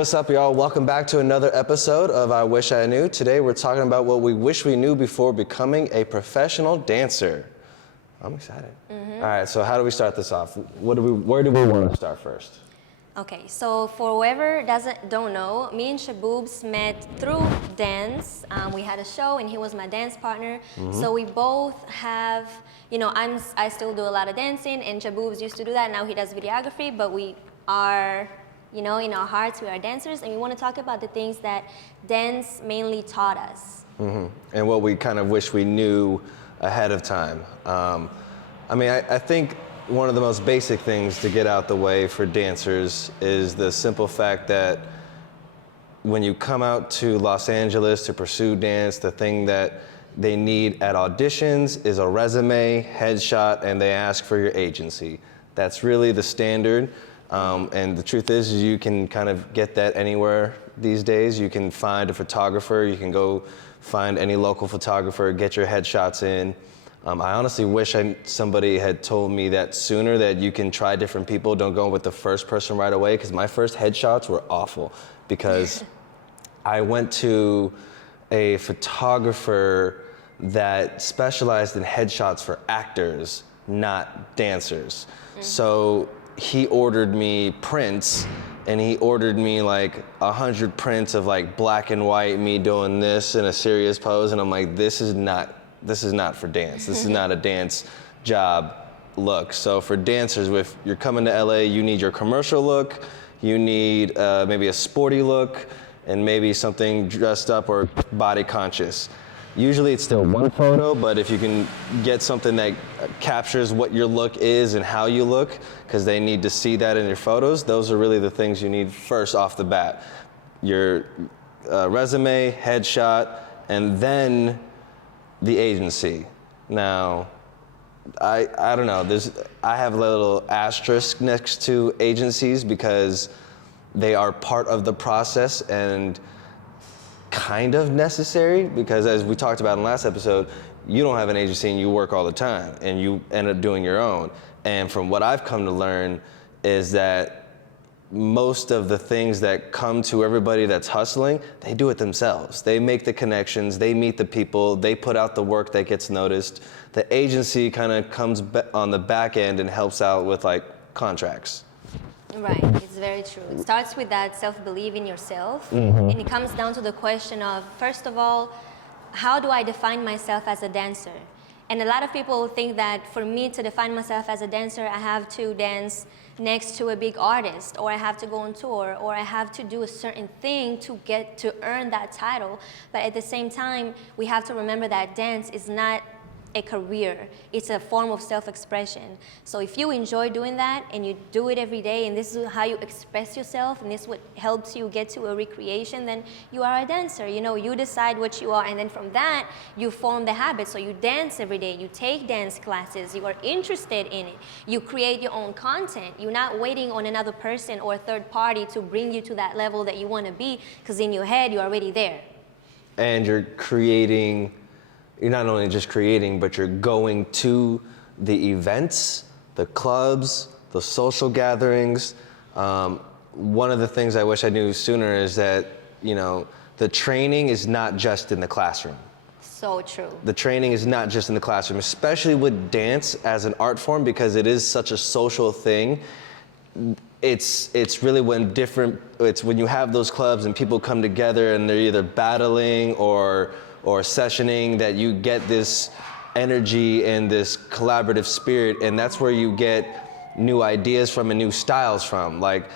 what's up, y'all? Welcome back to another episode of I Wish I Knew. Today we're talking about what we wish we knew before becoming a professional dancer. I'm excited. All right, so how do we start this off? Where do we want to start first? Okay, so for whoever don't know, me and Shaboobs met through dance. We had a show and he was my dance partner. So we both have, I still do a lot of dancing and Shaboobs used to do that. Now he does videography, but we are, in our hearts, we are dancers and we want to talk about the things that dance mainly taught us. And what we kind of wish we knew ahead of time. I think one of the most basic things to get out the way for dancers is the simple fact that when you come out to Los Angeles to pursue dance, the thing that they need at auditions is a resume, headshot, and they ask for your agency. That's really the standard. And the truth is you can kind of get that anywhere these days. You can find a photographer, you can go find any local photographer, get your headshots in. I honestly wish somebody had told me that sooner, that you can try different people, don't go with the first person right away, because my first headshots were awful because I went to a photographer that specialized in headshots for actors, not dancers. So he ordered me prints, and he ordered me like 100 prints of like black and white, me doing this in a serious pose, and I'm like, this is not for dance. This is not a dance job look. So for dancers, if you're coming to LA, you need your commercial look, you need maybe a sporty look, and maybe something dressed up or body conscious. Usually it's still one photo, but if you can get something that captures what your look is and how you look, because they need to see that in your photos, those are really the things you need first off the bat. Your resume, headshot, and then the agency. Now, I don't know, I have a little asterisk next to agencies because they are part of the process and kind of necessary, because as we talked about in the last episode, you don't have an agency and you work all the time and you end up doing your own. And from what I've come to learn is that most of the things that come to everybody that's hustling, they do it themselves. They make the connections, they meet the people, they put out the work that gets noticed. The agency kind of comes on the back end and helps out with like contracts. Right, it's very true. It starts with that self-belief in yourself, and it comes down to the question of, first of all, how do I define myself as a dancer? And a lot of people think that for me to define myself as a dancer, I have to dance next to a big artist, or I have to go on tour, or I have to do a certain thing to earn that title. But at the same time, we have to remember that dance is not a career. It's a form of self-expression. So if you enjoy doing that and you do it every day and this is how you express yourself and this is what helps you get to a recreation, then you are a dancer. You decide what you are, and then from that you form the habit. So you dance every day, you take dance classes, you are interested in it, you create your own content. You're not waiting on another person or a third party to bring you to that level that you want to be, because in your head you're already there. And you're not only just creating, but you're going to the events, the clubs, the social gatherings. One of the things I wish I knew sooner is that, the training is not just in the classroom. So true. The training is not just in the classroom, especially with dance as an art form, because it is such a social thing. It's really it's when you have those clubs and people come together and they're either battling or sessioning, that you get this energy and this collaborative spirit, and that's where you get new ideas from and new styles from. Like,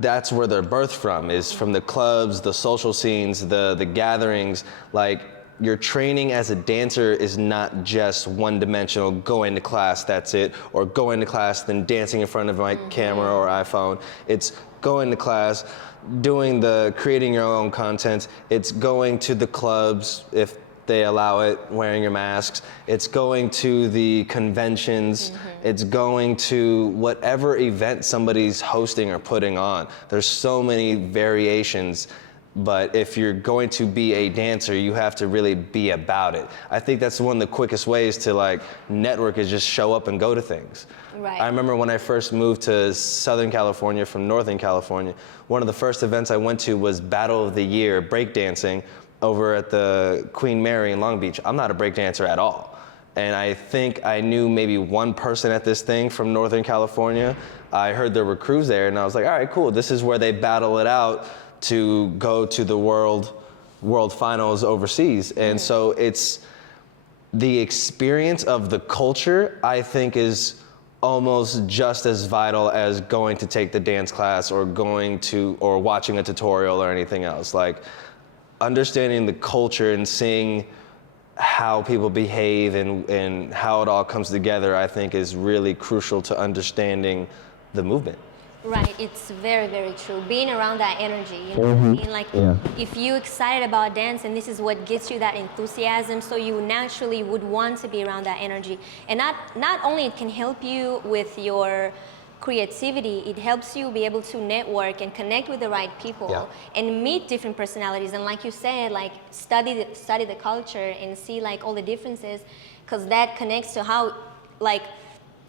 that's where they're birthed from, is from the clubs, the social scenes, the gatherings. Like, your training as a dancer is not just one-dimensional, going to class, that's it, or going to class, then dancing in front of my camera or iPhone. It's going to class, creating your own content. It's going to the clubs, if they allow it, wearing your masks. It's going to the conventions. It's going to whatever event somebody's hosting or putting on. There's so many variations But if you're going to be a dancer, you have to really be about it. I think that's one of the quickest ways to like network is just show up and go to things. Right. I remember when I first moved to Southern California from Northern California, one of the first events I went to was Battle of the Year breakdancing over at the Queen Mary in Long Beach. I'm not a breakdancer at all. And I think I knew maybe one person at this thing from Northern California. I heard there were crews there and I was like, all right, cool. This is where they battle it out to go to the world finals overseas. And so it's the experience of the culture, I think, is almost just as vital as going to take the dance class or or watching a tutorial or anything else. Like understanding the culture and seeing how people behave and how it all comes together, I think is really crucial to understanding the movement. Right, it's very, very true. Being around that energy, you know what I mean? Like, if you're excited about dance and this is what gets you that enthusiasm, so you naturally would want to be around that energy. And not only it can help you with your creativity, it helps you be able to network and connect with the right people and meet different personalities. And like you said, like study the culture and see like all the differences, because that connects to how, like,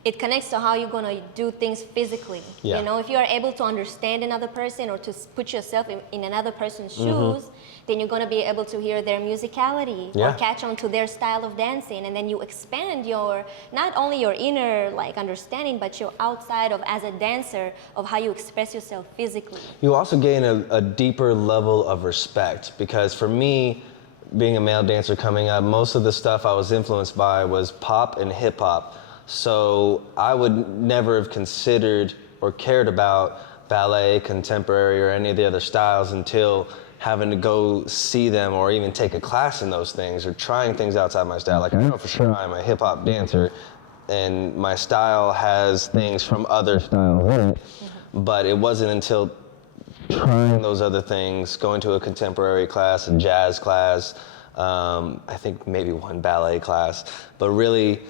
it connects to how you're gonna do things physically. Yeah. You know, if you're able to understand another person or to put yourself in another person's shoes, then you're gonna be able to hear their musicality or catch on to their style of dancing, and then you expand your, not only your inner like understanding, but your outside of as a dancer of how you express yourself physically. You also gain a deeper level of respect, because for me, being a male dancer coming up, most of the stuff I was influenced by was pop and hip hop. So I would never have considered or cared about ballet, contemporary, or any of the other styles until having to go see them or even take a class in those things or trying things outside my style. Like I know for sure I'm a hip hop dancer and my style has things from other styles in it, but it wasn't until trying those other things, going to a contemporary class, a jazz class, I think maybe one ballet class, but really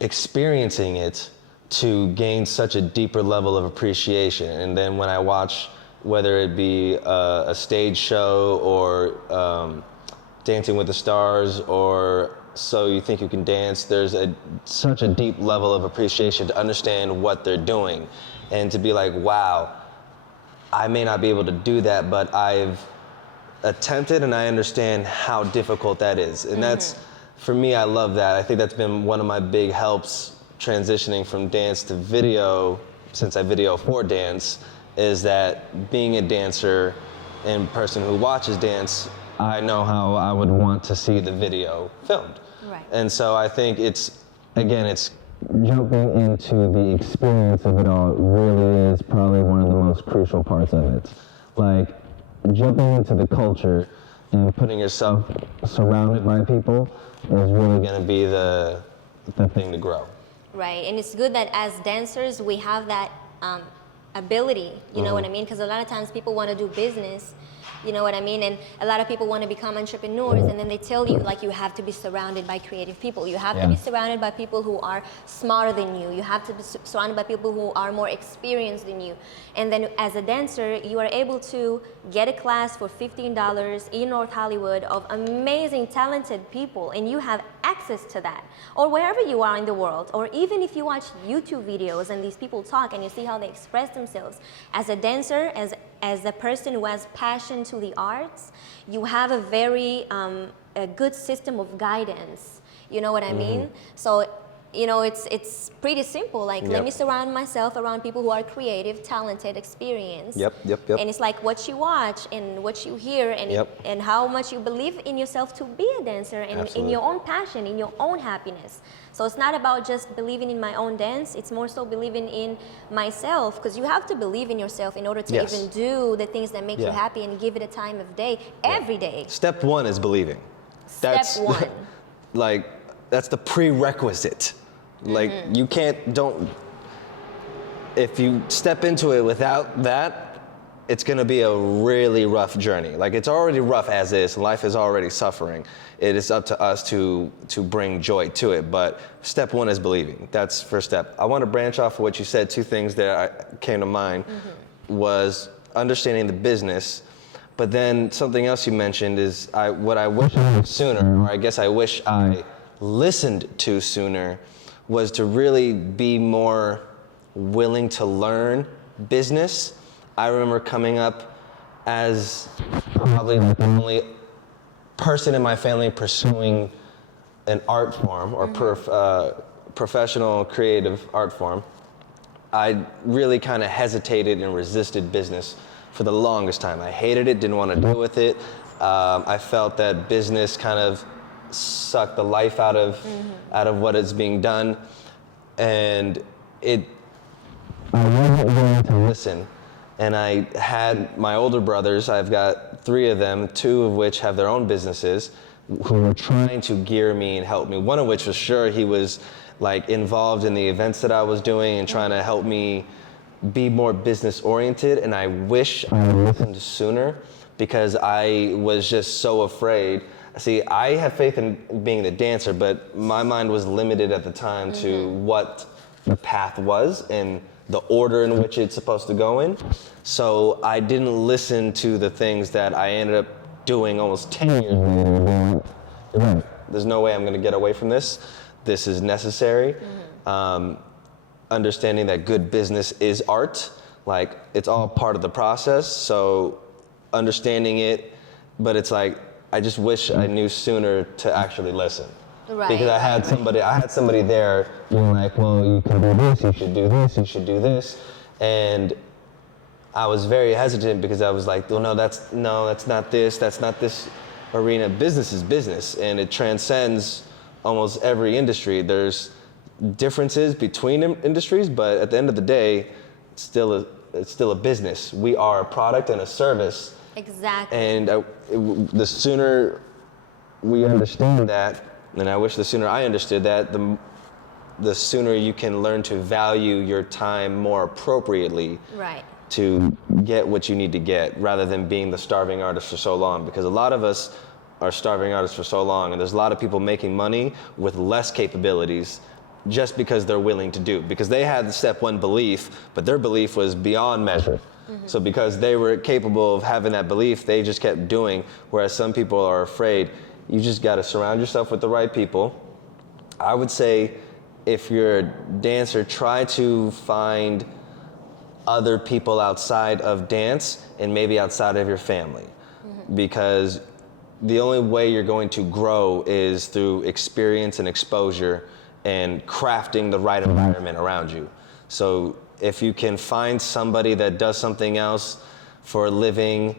experiencing it to gain such a deeper level of appreciation. And then when I watch, whether it be a stage show or Dancing with the Stars or So You Think You Can Dance, there's such a deep level of appreciation to understand what they're doing and to be like, wow, I may not be able to do that, but I've attempted and I understand how difficult that is. And that's, for me, I love that. I think that's been one of my big helps transitioning from dance to video, since I video for dance, is that being a dancer and person who watches dance, I know how I would want to see the video filmed. Right. And so I think it's, again, it's jumping into the experience of it all really is probably one of the most crucial parts of it. Like, jumping into the culture and putting yourself surrounded by people is really going to be the thing to grow. Right, and it's good that as dancers we have that ability, you know what I mean? Because a lot of times people want to do business, you know what I mean? And a lot of people want to become entrepreneurs, and then they tell you like you have to be surrounded by creative people. You have to be surrounded by people who are smarter than you. You have to be surrounded by people who are more experienced than you. And then as a dancer, you are able to get a class for $15 in North Hollywood of amazing, talented people, and you have access to that. Or wherever you are in the world, or even if you watch YouTube videos and these people talk and you see how they express themselves. As a dancer, as a person who has passion to the arts, you have a very a good system of guidance. You know what I mean? So, you know, it's pretty simple. Like, let me surround myself around people who are creative, talented, experienced. Yep. And it's like what you watch and what you hear and and how much you believe in yourself to be a dancer and in your own passion, in your own happiness. So it's not about just believing in my own dance, it's more so believing in myself, because you have to believe in yourself in order to even do the things that make you happy and give it a time of day, every day. Step one is believing. Step one. Like, that's the prerequisite. Like, you if you step into it without that, it's gonna be a really rough journey. Like, it's already rough as is, life is already suffering. It is up to us to bring joy to it, but step one is believing. That's first step. I wanna branch off of what you said. Two things that came to mind was understanding the business. But then something else you mentioned is what I wish I knew sooner, or I guess I wish I listened to sooner, was to really be more willing to learn business. I remember coming up as probably like the only person in my family pursuing an art form or professional creative art form. I really kind of hesitated and resisted business for the longest time. I hated it, didn't want to deal with it. I felt that business kind of sucked the life out of what is being done, and I wasn't willing to listen. And I had my older brothers, I've got 3 of them, 2 of which have their own businesses, who were trying to gear me and help me. One of which, for sure, he was like involved in the events that I was doing and trying to help me be more business oriented. And I wish I had listened sooner, because I was just so afraid. See, I have faith in being the dancer, but my mind was limited at the time to what the path was and the order in which it's supposed to go in. So I didn't listen to the things that I ended up doing almost 10 years later. You're right. There's no way I'm going to get away from this. This is necessary. Understanding that good business is art. Like, it's all part of the process. So understanding it, but it's like, I just wish I knew sooner to actually listen. Right. Because I had somebody there being like, well, you can do this, you should do this, you should do this. And I was very hesitant, because I was like, well, that's not this arena. Business is business, and it transcends almost every industry. There's differences between industries, but at the end of the day, it's still a business. We are a product and a service. Exactly. And the sooner we understand that, and I wish the sooner I understood that, the sooner you can learn to value your time more appropriately. Right. To get what you need to get, rather than being the starving artist for so long. Because a lot of us are starving artists for so long, and there's a lot of people making money with less capabilities just because they're willing to do. Because they had the step 1 belief, but their belief was beyond measure. So because they were capable of having that belief, they just kept doing, whereas some people are afraid. You just got to surround yourself with the right people. I would say, if you're a dancer, try to find other people outside of dance and maybe outside of your family. Because the only way you're going to grow is through experience and exposure and crafting the right environment around you. So if you can find somebody that does something else for a living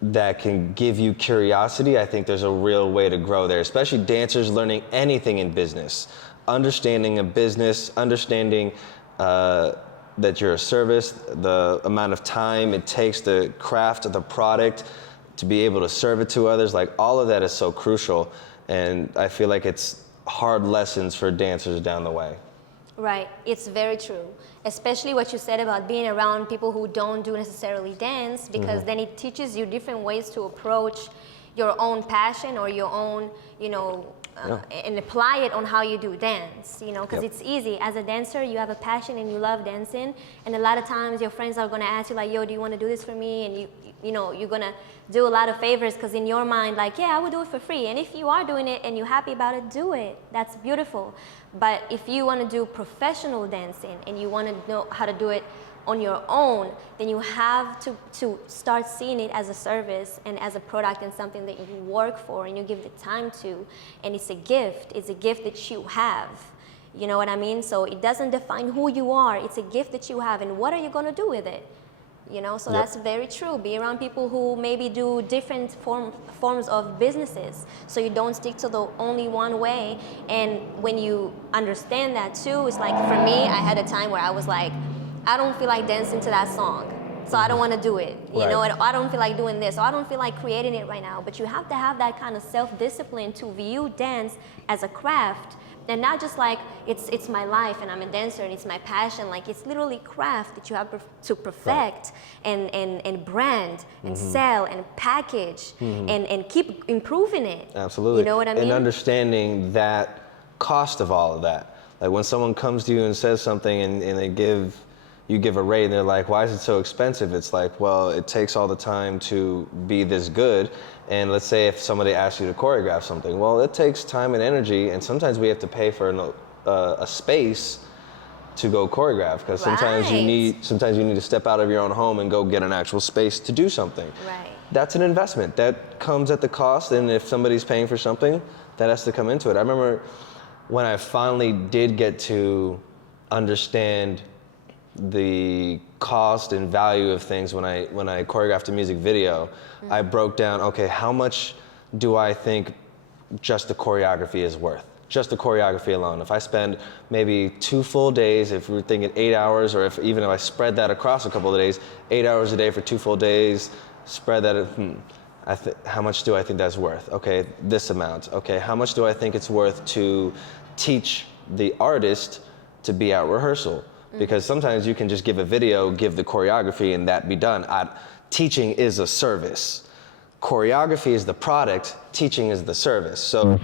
that can give you curiosity, I think there's a real way to grow there, especially dancers learning anything in business. Understanding a business, understanding that you're a service, the amount of time it takes to craft the product, to be able to serve it to others, like all of that is so crucial. And I feel like it's hard lessons for dancers down the way. Right, it's very true. Especially what you said about being around people who don't do necessarily dance, because then it teaches you different ways to approach your own passion or your own, and apply it on how you do dance, because it's easy. As a dancer, you have a passion and you love dancing, and a lot of times your friends are going to ask you like, yo, do you want to do this for me? And you're going to do a lot of favors, because in your mind, like, yeah, I would do it for free. And if you are doing it and you're happy about it, do it. That's beautiful. But if you want to do professional dancing and you want to know how to do it on your own, then you have to start seeing it as a service and as a product and something that you work for and you give the time to. And it's a gift. It's a gift that you have. You know what I mean? So it doesn't define who you are. It's a gift that you have. And what are you going to do with it? So that's very true. Be around people who maybe do different forms of businesses, so you don't stick to the only one way. And when you understand that too, it's like, for me, I had a time where I was like, I don't feel like dancing to that song, so I don't want to do it. I don't feel like doing this, or I don't feel like creating it right now. But you have to have that kind of self-discipline to view dance as a craft. And not just like, it's my life and I'm a dancer and it's my passion. Like, it's literally craft that you have to perfect and brand and sell and package and keep improving it. Absolutely. You know what I mean? And understanding that cost of all of that. Like, when someone comes to you and says something and they give, you give a rate and they're like, why is it so expensive? It's like, well, it takes all the time to be this good. And let's say if somebody asks you to choreograph something, well, it takes time and energy, and sometimes we have to pay for a space to go choreograph, because sometimes you need to step out of your own home and go get an actual space to do something. Right. That's an investment that comes at the cost, and if somebody's paying for something, that has to come into it. I remember when I finally did get to understand the cost and value of things when I choreographed a music video, I broke down, okay, how much do I think just the choreography is worth? Just the choreography alone. If I spend maybe 2 full days, if we're thinking 8 hours, or even if I spread that across a couple of days, 8 hours a day for 2 full days, spread that, how much do I think that's worth? Okay, this amount. Okay, how much do I think it's worth to teach the artist to be at rehearsal? Because sometimes you can just give a video, give the choreography, and that be done. Teaching is a service. Choreography is the product, teaching is the service. So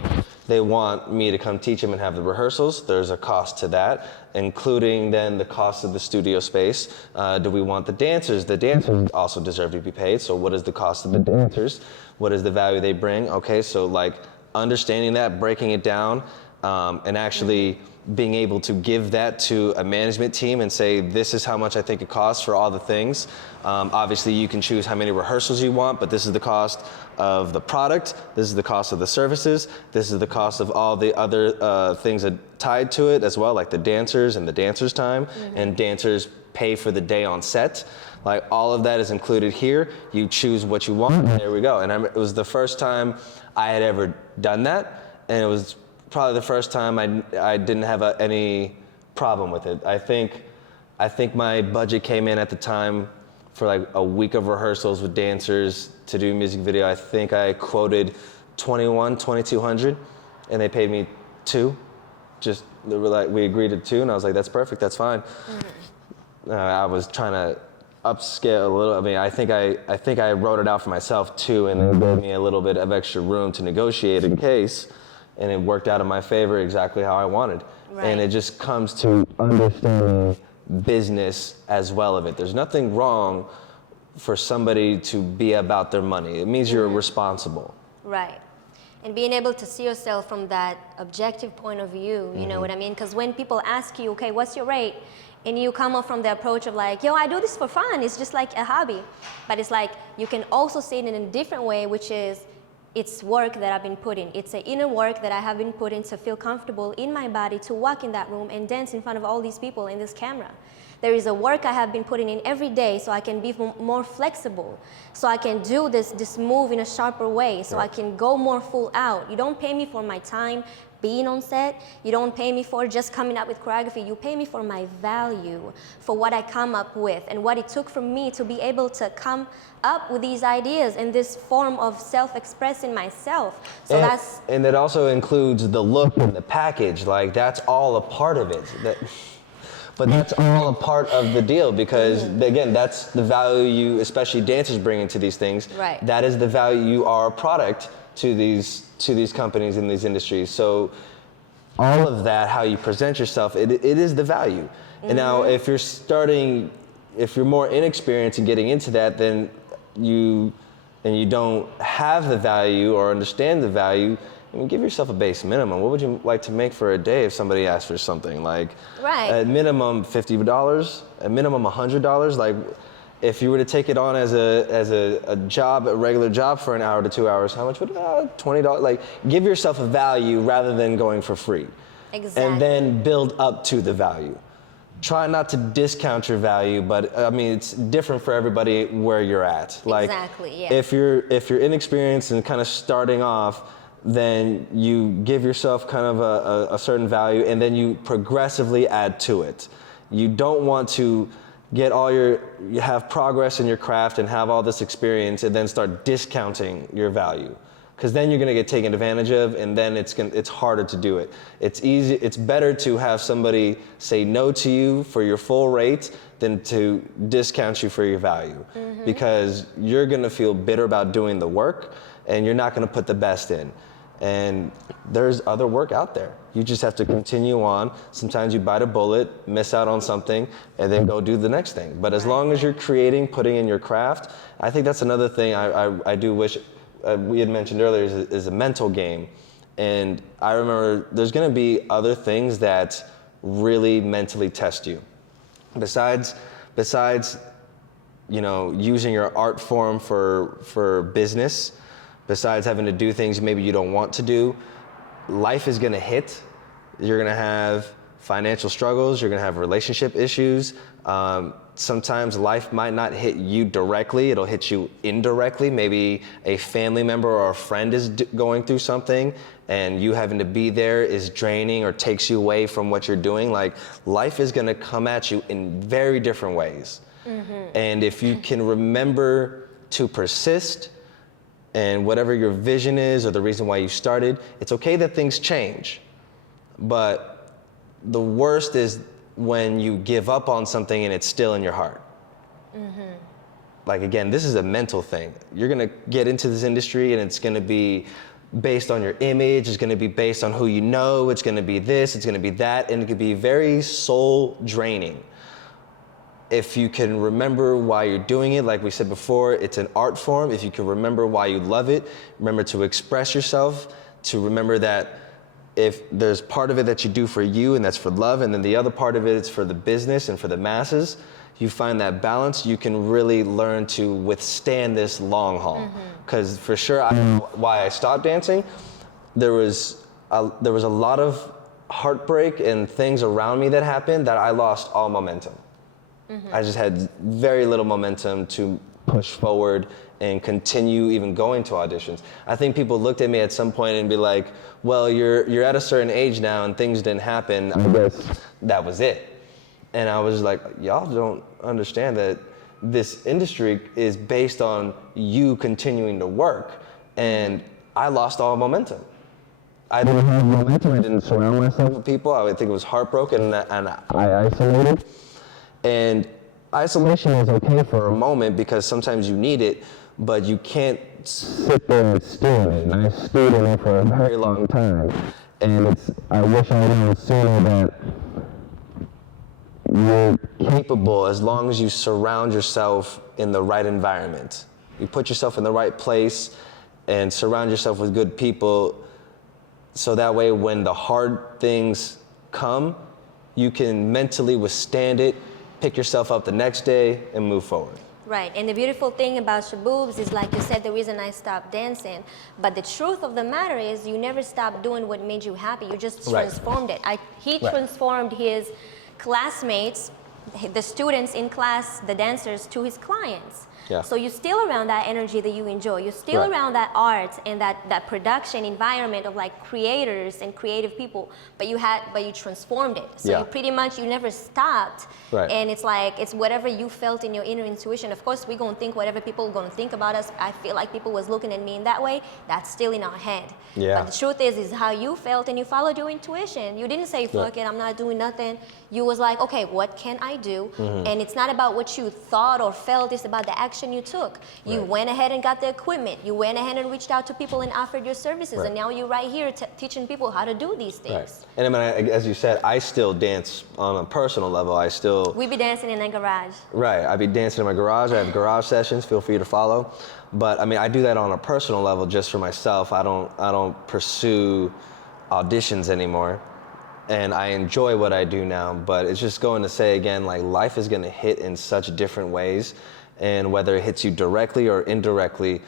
they want me to come teach them and have the rehearsals. There's a cost to that, including then the cost of the studio space. Do we want the dancers? The dancers also deserve to be paid. So what is the cost of the dancers? What is the value they bring? Okay, so like understanding that, breaking it down, and actually being able to give that to a management team and say, this is how much I think it costs for all the things. Obviously you can choose how many rehearsals you want, but this is the cost of the product, this is the cost of the services, this is the cost of all the other things that tied to it as well, like the dancers and the dancers' time, and dancers pay for the day on set. Like all of that is included here. You choose what you want, and there we go. And it was the first time I had ever done that, and it was probably the first time I didn't have any problem with it. I think my budget came in at the time for like a week of rehearsals with dancers to do a music video. I think I quoted $2,200, and they paid me $2. Just they were like, we agreed to $2, and I was like, that's perfect, that's fine. I was trying to upscale a little. I mean, I think I wrote it out for myself too, and they gave me a little bit of extra room to negotiate in case. And it worked out in my favor exactly how I wanted. Right. And it just comes to understanding business as well of it. There's nothing wrong for somebody to be about their money. It means you're responsible. Right. And being able to see yourself from that objective point of view, you know what I mean? Because when people ask you, okay, what's your rate? And you come up from the approach of like, yo, I do this for fun. It's just like a hobby. But it's like, you can also see it in a different way, which is, it's work that I've been putting. It's an inner work that I have been putting to feel comfortable in my body, to walk in that room and dance in front of all these people in this camera. There is a work I have been putting in every day so I can be more flexible, so I can do this move in a sharper way, so I can go more full out. You don't pay me for my time being on set. You don't pay me for just coming up with choreography. You pay me for my value, for what I come up with, and what it took for me to be able to come up with these ideas in this form of self-expressing myself. So and that also includes the look and the package. Like that's all a part of it. But that's all a part of the deal, because again, that's the value you, especially dancers, bring into these things. Right. That is the value. You are a product to these companies in these industries. So all of that, how you present yourself, it is the value. And now if you're more inexperienced in getting into that, then you don't have the value or understand the value, I mean, give yourself a base minimum. What would you like to make for a day if somebody asked for something? Like at minimum $50, at minimum $100. Like if you were to take it on as a job, a regular job for an hour to 2 hours, how much would $20? Like give yourself a value rather than going for free. Exactly. And then build up to the value. Try not to discount your value, but I mean, it's different for everybody where you're at. Like, exactly, yeah. If you're inexperienced and kind of starting off, then you give yourself kind of a certain value, and then you progressively add to it. You don't want to get you have progress in your craft and have all this experience and then start discounting your value. Because then you're gonna get taken advantage of, and then it's harder to do it. It's better to have somebody say no to you for your full rate than to discount you for your value. Because you're gonna feel bitter about doing the work, and you're not gonna put the best in. And there's other work out there. You just have to continue on. Sometimes you bite a bullet, miss out on something, and then go do the next thing. But as long as you're creating, putting in your craft, I think that's another thing I do wish we had mentioned earlier is a mental game. And I remember there's gonna be other things that really mentally test you. Besides, you know, using your art form for business, besides having to do things maybe you don't want to do, life is gonna hit. You're gonna have financial struggles, you're gonna have relationship issues. Sometimes life might not hit you directly, it'll hit you indirectly. Maybe a family member or a friend is going through something and you having to be there is draining or takes you away from what you're doing. Like, life is gonna come at you in very different ways. And if you can remember to persist, and whatever your vision is or the reason why you started, it's okay that things change. But the worst is when you give up on something and it's still in your heart. Like, again, this is a mental thing. You're gonna get into this industry and it's gonna be based on your image, it's gonna be based on who you know, it's gonna be this, it's gonna be that, and it could be very soul draining. If you can remember why you're doing it, like we said before, it's an art form. If you can remember why you love it, remember to express yourself, to remember that if there's part of it that you do for you and that's for love, and then the other part of it is for the business and for the masses, you find that balance, you can really learn to withstand this long haul. Because for sure, I know why I stopped dancing. There was a lot of heartbreak and things around me that happened that I lost all momentum. I just had very little momentum to push forward and continue even going to auditions. I think people looked at me at some point and be like, well, you're at a certain age now and things didn't happen. I guess that was it. And I was like, y'all don't understand that this industry is based on you continuing to work. And I lost all momentum. I didn't have momentum. I didn't surround myself with people. I would think it was heartbroken and I isolated. And isolation is okay for a moment because sometimes you need it, but you can't sit there and stew in it. And I stewed in it for a very long time. And I wish I would have sooner that you're capable as long as you surround yourself in the right environment. You put yourself in the right place and surround yourself with good people, so that way when the hard things come, you can mentally withstand it, pick yourself up the next day, and move forward. Right, and the beautiful thing about Shaboobs is, like you said, the reason I stopped dancing. But the truth of the matter is, you never stopped doing what made you happy. You just transformed it. He transformed his classmates, the students in class, the dancers, to his clients. Yeah. So you're still around that energy that you enjoy. You're still around that art and that production environment of like creators and creative people, but you transformed it. So you never stopped. Right. And it's like, it's whatever you felt in your inner intuition. Of course, we're gonna think whatever people are gonna think about us. I feel like people was looking at me in that way. That's still in our head. Yeah. But the truth is how you felt, and you followed your intuition. You didn't say, fuck it, I'm not doing nothing. You was like, okay, what can I do? And it's not about what you thought or felt, it's about the action you took. You went ahead and got the equipment. You went ahead and reached out to people and offered your services. And now you're right here teaching people how to do these things. And I mean, as you said, I still dance on a personal level. We be dancing in a garage. Right, I be dancing in my garage. I have garage sessions, feel free to follow. But I mean, I do that on a personal level just for myself. I don't pursue auditions anymore. And I enjoy what I do now, but it's just going to say again, like, life is gonna hit in such different ways, and whether it hits you directly or indirectly,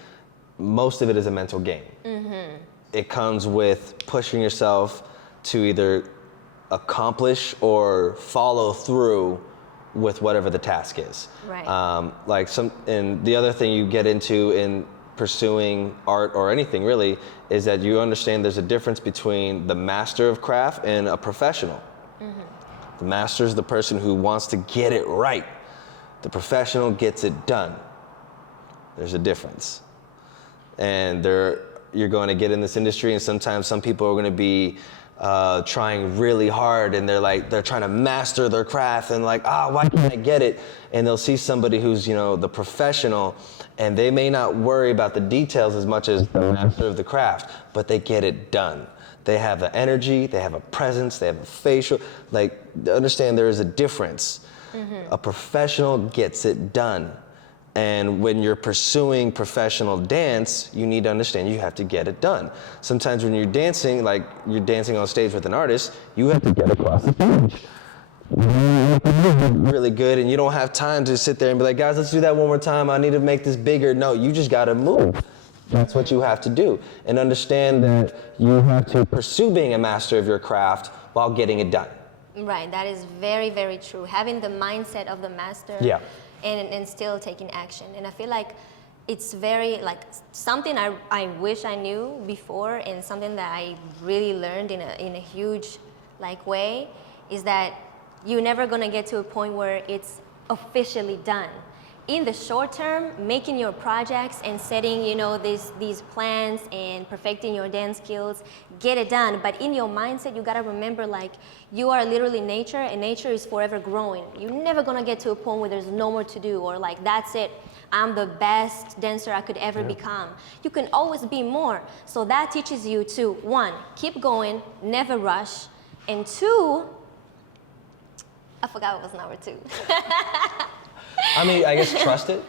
most of it is a mental game. It comes with pushing yourself to either accomplish or follow through with whatever the task is. Right. And the other thing you get into in pursuing art or anything really is that you understand there's a difference between the master of craft and a professional. The master is the person who wants to get it right. The professional gets it done. There's a difference. And you're going to get in this industry, and sometimes some people are going to be trying really hard, and they're trying to master their craft, and like, why can't I get it? And they'll see somebody who's, the professional, and they may not worry about the details as much as the master of the craft, but they get it done. They have the energy, they have a presence, they have a facial, understand there is a difference. Mm-hmm. A professional gets it done. And when you're pursuing professional dance, you need to understand you have to get it done. Sometimes when you're dancing, like you're dancing on stage with an artist, you have to get across the stage. Really good, and you don't have time to sit there and be like, guys, let's do that one more time. I need to make this bigger. No, you just gotta move. That's what you have to do. And understand that you have to pursue being a master of your craft while getting it done. Right, that is very, very true. Having the mindset of the master. Yeah. And still taking action. And I feel like it's very, something I wish I knew before, and something that I really learned in a huge way, is that you're never gonna get to a point where it's officially done. In the short term, making your projects and setting, these plans and perfecting your dance skills, get it done. But in your mindset, you gotta remember, you are literally nature, and nature is forever growing. You're never gonna get to a point where there's no more to do, or that's it. I'm the best dancer I could ever become. You can always be more. So that teaches you to, 1, keep going, never rush, and 2, I forgot what was number 2. I guess trust it.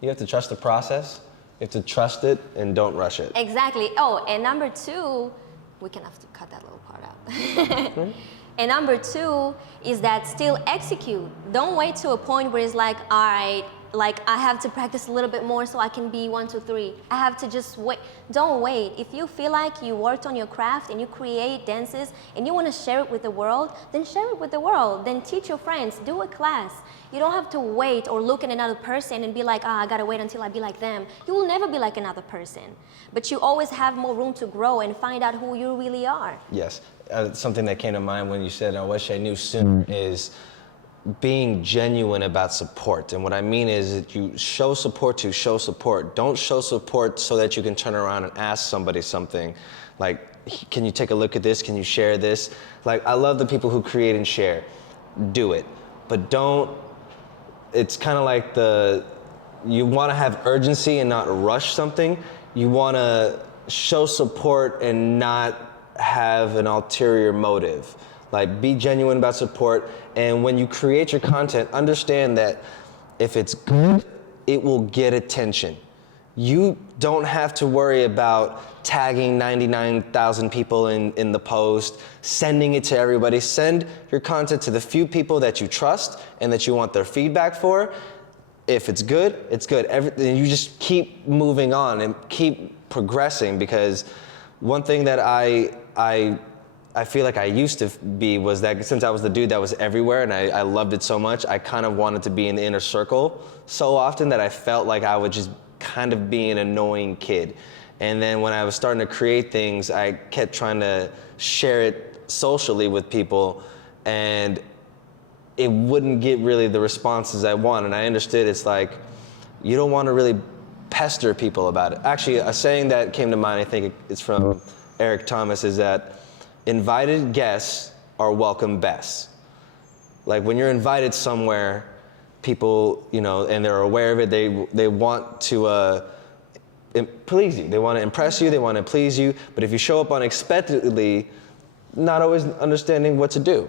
You have to trust the process. You have to trust it and don't rush it. Exactly. Oh, and number 2, we can have to cut that little part out. And number 2 is that still execute. Don't wait to a point where it's all right, I have to practice a little bit more so I can be 1, 2, 3. I have to just wait. Don't wait. If you feel like you worked on your craft and you create dances and you want to share it with the world, then share it with the world. Then teach your friends. Do a class. You don't have to wait or look at another person and be like, I gotta wait until I be like them. You will never be like another person. But you always have more room to grow and find out who you really are. Yes. Something that came to mind when you said, I wish I knew sooner, is being genuine about support. And what I mean is that you show support to show support. Don't show support so that you can turn around and ask somebody something. Can you take a look at this? Can you share this? I love the people who create and share. Do it. But don't, it's kind of like you want to have urgency and not rush something. You want to show support and not have an ulterior motive. Be genuine about support, and when you create your content, understand that if it's good, it will get attention. You don't have to worry about tagging 99,000 people in the post, sending it to everybody. Send your content to the few people that you trust and that you want their feedback for. If it's good, it's good. You just keep moving on and keep progressing, because one thing that I feel like I used to be was that since I was the dude that was everywhere and I loved it so much, I kind of wanted to be in the inner circle so often that I felt like I would just kind of be an annoying kid. And then when I was starting to create things, I kept trying to share it socially with people, and it wouldn't get really the responses I want. And I understood it's you don't want to really pester people about it. Actually, a saying that came to mind, I think it's from Eric Thomas, is that invited guests are welcome best. When you're invited somewhere, people, and they're aware of it, they want to please you. They want to impress you, they want to please you. But if you show up unexpectedly, not always understanding what to do.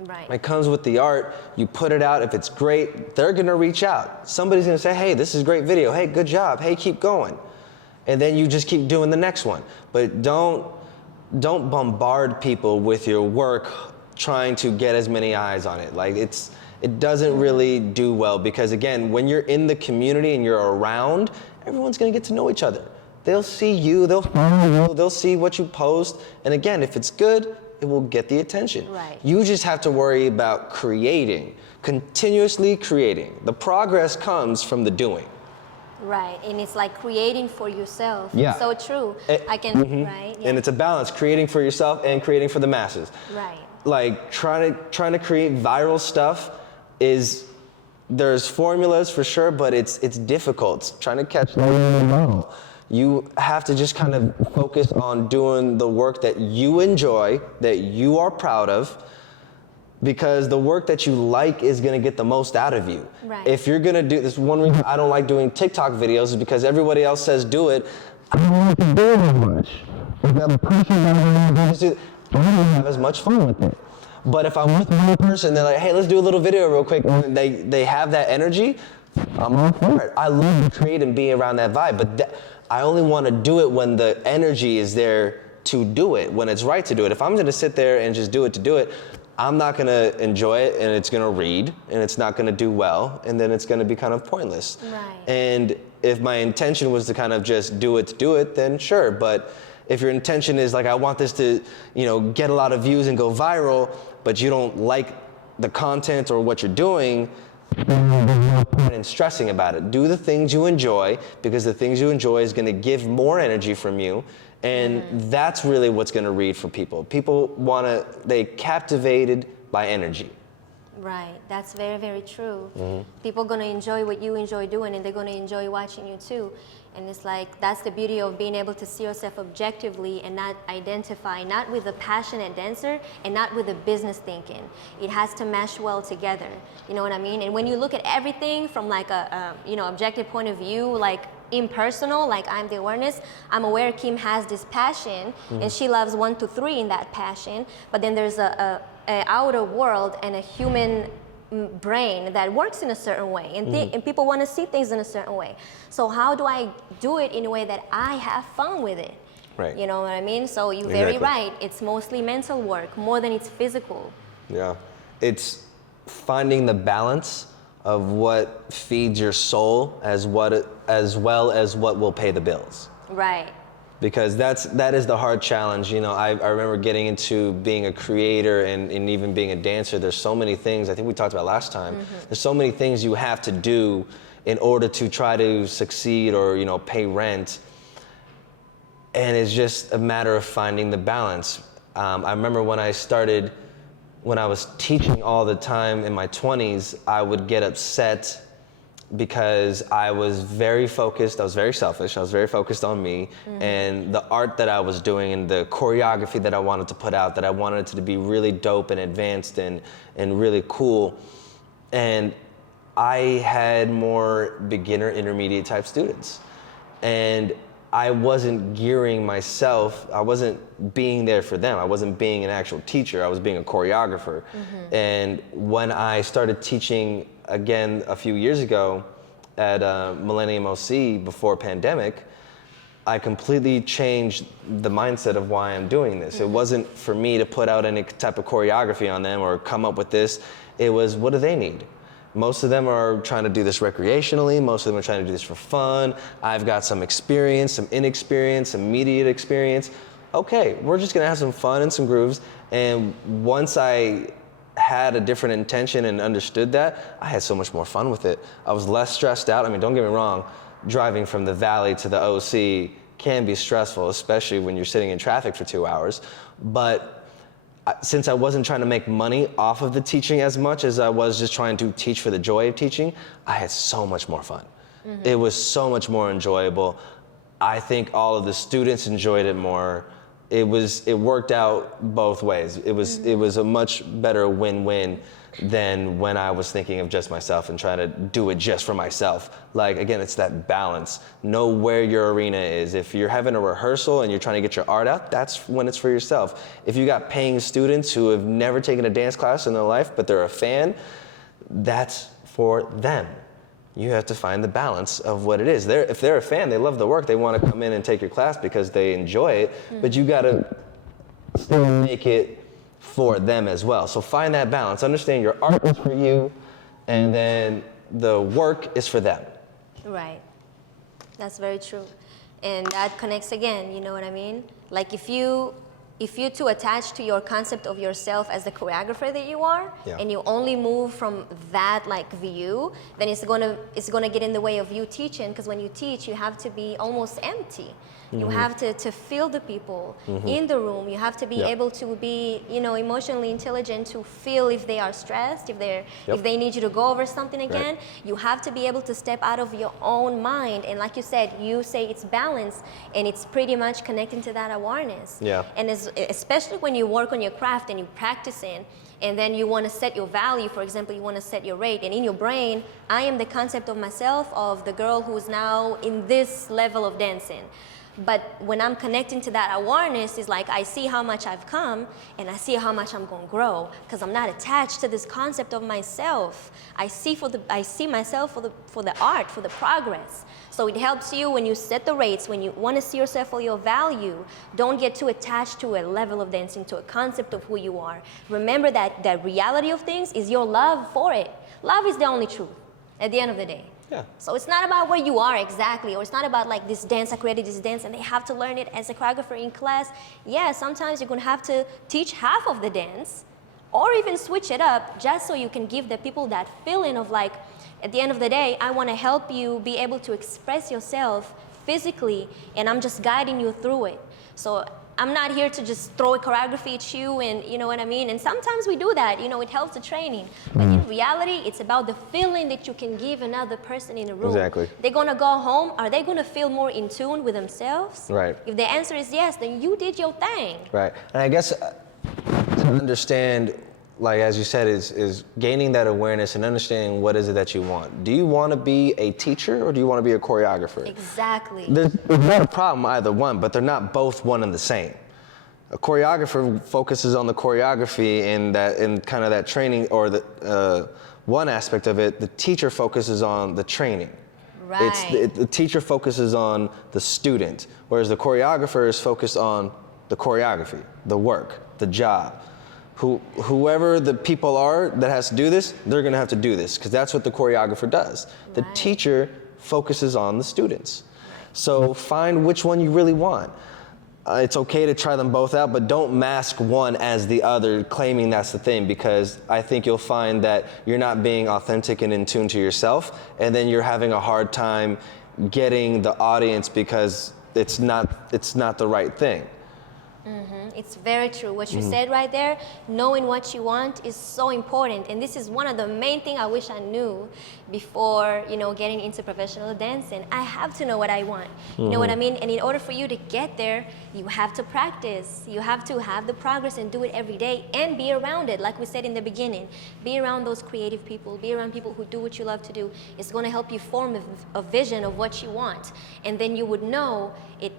Right. It comes with the art. You put it out. If it's great, they're going to reach out. Somebody's going to say, hey, this is a great video. Hey, good job. Hey, keep going. And then you just keep doing the next one. But don't bombard people with your work trying to get as many eyes on it. It doesn't really do well, because again, when you're in the community and you're around, everyone's gonna get to know each other. They'll see you, they'll follow you, they'll see what you post, and again, if it's good, it will get the attention. Right. You just have to worry about creating, continuously creating. The progress comes from the doing. Right, and it's creating for yourself. Yeah. So true. Right? Yeah. And it's a balance, creating for yourself and creating for the masses. Right. Trying to create viral stuff there's formulas for sure, but it's difficult. Trying to catch lightning in a bottle. You have to just kind of focus on doing the work that you enjoy, that you are proud of, because the work that you like is gonna get the most out of you. Right. If you're gonna do this, one reason I don't like doing TikTok videos is because everybody else says do it. I don't like to do it as much. If I'm pushing I don't have as much fun with it. But if I'm with one person, they're like, hey, let's do a little video real quick, and they have that energy, I'm all for it. I love to create and be around that vibe, but I only wanna do it when the energy is there to do it, when it's right to do it. If I'm gonna sit there and just do it to do it, I'm not gonna enjoy it, and it's gonna read, and it's not gonna do well, and then it's gonna be kind of pointless. Right. And if my intention was to kind of just do it to do it, then sure. But if your intention is like, I want this to, get a lot of views and go viral, but you don't like the content or what you're doing, then there's no point in stressing about it. Do the things you enjoy, because the things you enjoy is gonna give more energy from you. And that's really what's gonna read for people. People they captivated by energy. Right, that's very, very true. People are gonna enjoy what you enjoy doing, and they're gonna enjoy watching you too. And it's like, that's the beauty of being able to see yourself objectively and not identify, not with a passionate dancer and not with a business thinking. It has to mesh well together, you know what I mean? And when you look at everything from like a objective point of view, like impersonal, like I'm the awareness, I'm aware Kim has this passion and she loves 1 to 3 in that passion, but then there's a outer world and a human brain that works in a certain way, and people want to see things in a certain way. So how do I do it in a way that I have fun with it? Right. You know what I mean? So you're very right. It's mostly mental work more than it's physical. Yeah. It's finding the balance of what feeds your soul as well as what will pay the bills. Right. Because that is the hard challenge. I remember getting into being a creator and even being a dancer. There's so many things, I think we talked about last time, there's so many things you have to do in order to try to succeed or pay rent. And it's just a matter of finding the balance. I remember when I was teaching all the time in my 20s, I would get upset because I was very focused, I was very selfish, I was very focused on me and the art that I was doing and the choreography that I wanted to put out, that I wanted it to be really dope and advanced and really cool. And I had more beginner, intermediate type students. And I wasn't gearing myself, I wasn't being there for them. I wasn't being an actual teacher, I was being a choreographer. And when I started teaching again a few years ago at Millennium OC before pandemic, I completely changed the mindset of why I'm doing this. It wasn't for me to put out any type of choreography on them or come up with this. It was, what do they need? Most of them are trying to do this recreationally. Most of them are trying to do this for fun. I've got some experience, some inexperience, some immediate experience. Okay, we're just gonna have some fun and some grooves. And once I had a different intention and understood that, I had so much more fun with it. I was less stressed out. I mean, don't get me wrong, driving from the Valley to the OC can be stressful, especially when you're sitting in traffic for 2 hours. But since I wasn't trying to make money off of the teaching as much as I was just trying to teach for the joy of teaching, I had so much more fun. It was so much more enjoyable. I think all of the students enjoyed it more. It worked out both ways. It was a much better win-win than when I was thinking of just myself and trying to do it just for myself. Like, again, it's that balance. Know where your arena is. If you're having a rehearsal and you're trying to get your art out, that's when it's for yourself. If you got paying students who have never taken a dance class in their life, but they're a fan, that's for them. You have to find the balance of what it is. If they're a fan, they love the work, they want to come in and take your class because they enjoy it, but you got to still make it for them as well. So find that balance. Understand your art is for you, and then the work is for them. Right. That's very true. And that connects again, you know what I mean? Like if you if you're too attached to your concept of yourself as the choreographer that you are, Yeah. and you only move from that like view, then it's gonna get in the way of you teaching. Because when you teach, you have to be almost empty. You have to feel the people in the room. You have to be Yeah. able to be, emotionally intelligent to feel if they are stressed, if they need you to go over something again. You have to be able to step out of your own mind. And like you said, you say it's balance, and it's pretty much connecting to that awareness. Yeah. And especially when you work on your craft and you practicing, and then you want to set your value. For example, you want to set your rate, and in your brain, I am the concept of myself of the girl who's now in this level of dancing. But when I'm connecting to that awareness, it's like I see how much I've come, and I see how much I'm going to grow, because I'm not attached to this concept of myself. I see myself for the art, for the progress. So it helps you when you set the rates, when you want to see yourself for your value. Don't get too attached to a level of dancing, to a concept of who you are. Remember that the reality of things is your love for it. Love is the only truth at the end of the day. Yeah. So it's not about where you are exactly, or it's not about like this dance, I created this dance and they have to learn it as a choreographer in class. Yeah, sometimes you're gonna have to teach half of the dance, or even switch it up, just so you can give the people that feeling of like, at the end of the day, I wanna help you be able to express yourself physically, and I'm just guiding you through it. So I'm not here to just throw a choreography at you, and you know what I mean? And sometimes we do that, it helps the training. But in reality, it's about the feeling that you can give another person in the room. Exactly. They're gonna go home, are they gonna feel more in tune with themselves? Right. If the answer is yes, then you did your thing. Right. And I guess to understand, like as you said, is gaining that awareness and understanding what is it that you want. Do you want to be a teacher, or do you want to be a choreographer? Exactly. There's not a problem either one, but they're not both one and the same. A choreographer focuses on the choreography and kind of that training, or the one aspect of it. The teacher focuses on the training. Right. The teacher focuses on the student, whereas the choreographer is focused on the choreography, the work, the job. Whoever the people are that has to do this, they're gonna have to do this, because that's what the choreographer does. The Right. teacher focuses on the students. So find which one you really want. It's okay to try them both out, but don't mask one as the other, claiming that's the thing, because I think you'll find that you're not being authentic and in tune to yourself, and then you're having a hard time getting the audience because it's not the right thing. It's very true. What you said right there, knowing what you want is so important. And this is one of the main things I wish I knew before, getting into professional dancing. I have to know what I want. You know what I mean? And in order for you to get there, you have to practice. You have to have the progress and do it every day and be around it. Like we said in the beginning, be around those creative people, be around people who do what you love to do. It's going to help you form a vision of what you want. And then you would know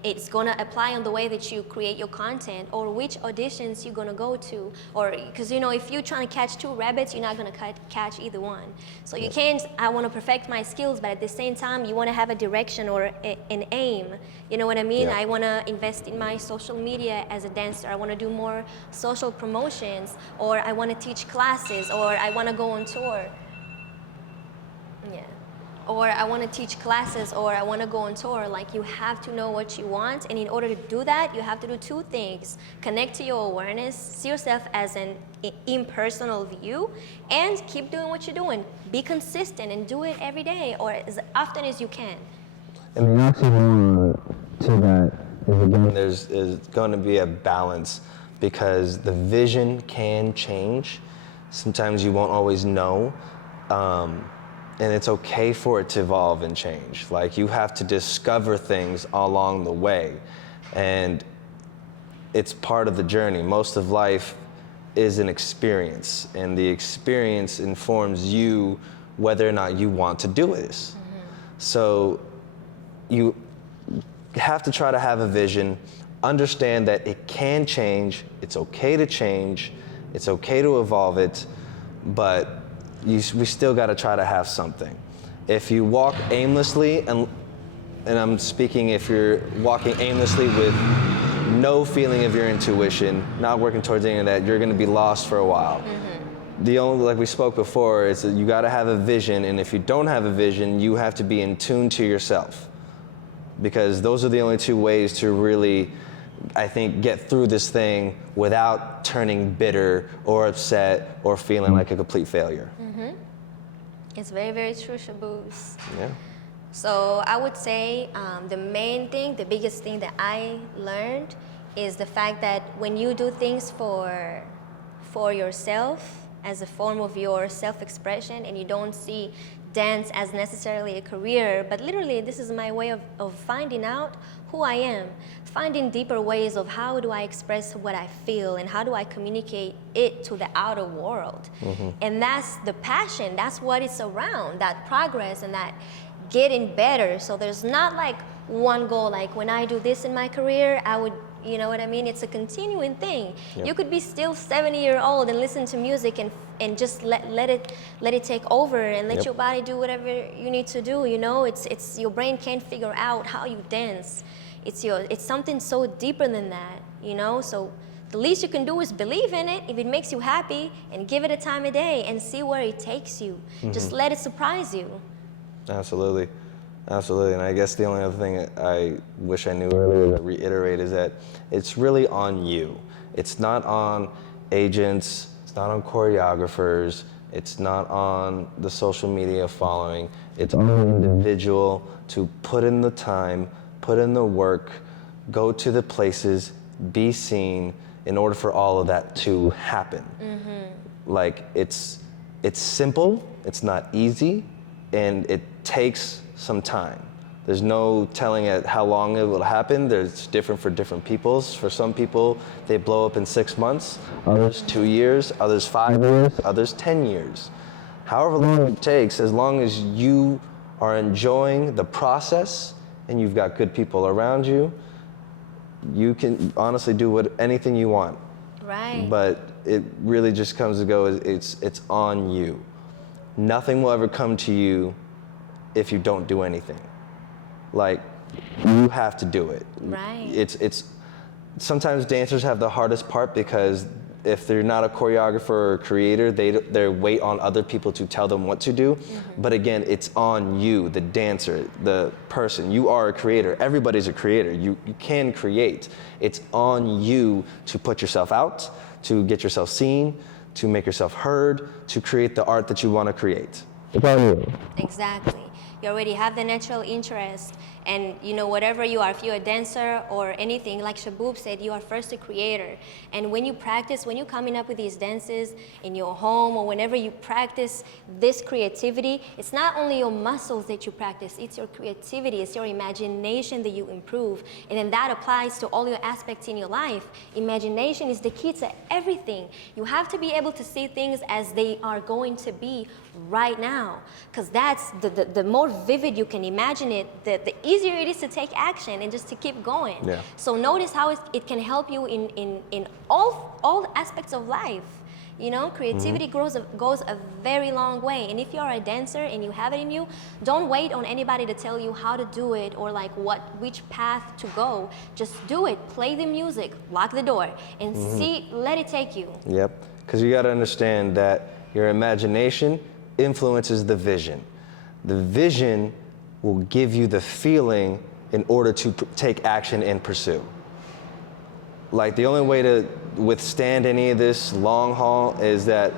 it's going to apply on the way that you create your content, or which auditions you're going to go to. Or because if you're trying to catch two rabbits, you're not going to catch either one. So you can't, I want to perfect my skills, but at the same time you want to have a direction or an aim. You know what I mean? Yeah. I want to invest in my social media as a dancer. I want to do more social promotions, or I want to teach classes, or I want to go on tour. Yeah. Or I want to teach classes, or I want to go on tour. Like, you have to know what you want, and in order to do that, you have to do two things: connect to your awareness, see yourself as an impersonal view, and keep doing what you're doing. Be consistent and do it every day, or as often as you can. And the oxymoron to that is, again, there's going to be a balance, because the vision can change. Sometimes you won't always know. And it's okay for it to evolve and change. Like, you have to discover things along the way. And it's part of the journey. Most of life is an experience, and the experience informs you whether or not you want to do this. So you have to try to have a vision, understand that it can change, it's okay to change, it's okay to evolve it, but we still got to try to have something. If you walk aimlessly, and I'm speaking if you're walking aimlessly with no feeling of your intuition, not working towards any of that, you're going to be lost for a while. The only, like we spoke before, is that you got to have a vision, and if you don't have a vision, you have to be in tune to yourself, because those are the only two ways to really I think, get through this thing without turning bitter or upset or feeling like a complete failure. It's very, very true, Shaboobs. Yeah. So I would say the main thing, the biggest thing that I learned is the fact that when you do things for yourself as a form of your self-expression, and you don't see dance as necessarily a career, but literally this is my way of finding out who I am, finding deeper ways of how do I express what I feel and how do I communicate it to the outer world. And that's the passion, that's what it's around, that progress and that getting better. So there's not like one goal, like when I do this in my career, I would, you know what I mean? It's a continuing thing. Yep. You could be still 70-year-old and listen to music and just let it take over and let Yep. your body do whatever you need to do. You know, it's your brain can't figure out how you dance. It's something so deeper than that. You know, so the least you can do is believe in it if it makes you happy, and give it a time of day and see where it takes you. Just let it surprise you. Absolutely. Absolutely. And I guess the only other thing I wish I knew earlier to reiterate is that it's really on you. It's not on agents, it's not on choreographers, it's not on the social media following. It's on the individual to put in the time, put in the work, go to the places, be seen in order for all of that to happen. Like it's simple, it's not easy, and it takes some time. There's no telling it how long it will happen. It's different for different peoples. For some people, they blow up in 6 months, others 2 years, others 5 years, others 10 years. However long it takes, as long as you are enjoying the process and you've got good people around you, you can honestly do anything you want. Right. But it really just comes to go, it's on you. Nothing will ever come to you if you don't do anything. Like, you have to do it. Right. It's sometimes dancers have the hardest part because if they're not a choreographer or a creator, they wait on other people to tell them what to do. But again, it's on you, the dancer, the person. You are a creator. Everybody's a creator. You can create. It's on you to put yourself out, to get yourself seen, to make yourself heard, to create the art that you want to create. It's on you. Exactly. You already have the natural interest, and you know, whatever you are, if you're a dancer or anything, like Shaboob said, you are first a creator. And when you practice, when you're coming up with these dances in your home or whenever you practice this creativity, it's not only your muscles that you practice, it's your creativity, it's your imagination that you improve. And then that applies to all your aspects in your life. Imagination is the key to everything. You have to be able to see things as they are going to be right now, because that's the more vivid you can imagine it, the easier it is to take action and just to keep going. Yeah. So notice how it can help you in all aspects of life. You know, creativity goes a very long way. And if you're a dancer and you have it in you, don't wait on anybody to tell you how to do it or like which path to go. Just do it. Play the music, lock the door, and let it take you. Yep, because you got to understand that your imagination influences the vision. The vision will give you the feeling in order to take action and pursue. Like, the only way to withstand any of this long haul is that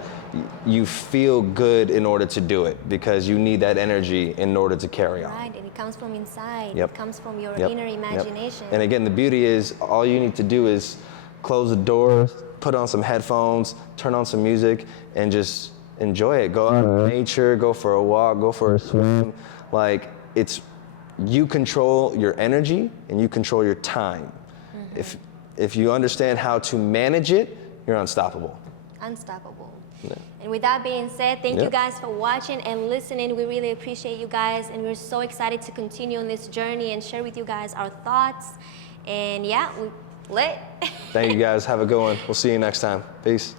you feel good in order to do it, because you need that energy in order to carry on. Right, and it comes from inside. Yep. It comes from your Yep. inner imagination. Yep. And again, the beauty is all you need to do is close the door, put on some headphones, turn on some music, and just enjoy it. Go out in nature, go for a walk, go for a swim. Like, you control your energy and you control your time. If you understand how to manage it, you're unstoppable. Unstoppable. Yeah. And with that being said, thank you Yep. guys for watching and listening. We really appreciate you guys, and we're so excited to continue on this journey and share with you guys our thoughts. And yeah, we lit. Thank you guys. Have a good one. We'll see you next time. Peace.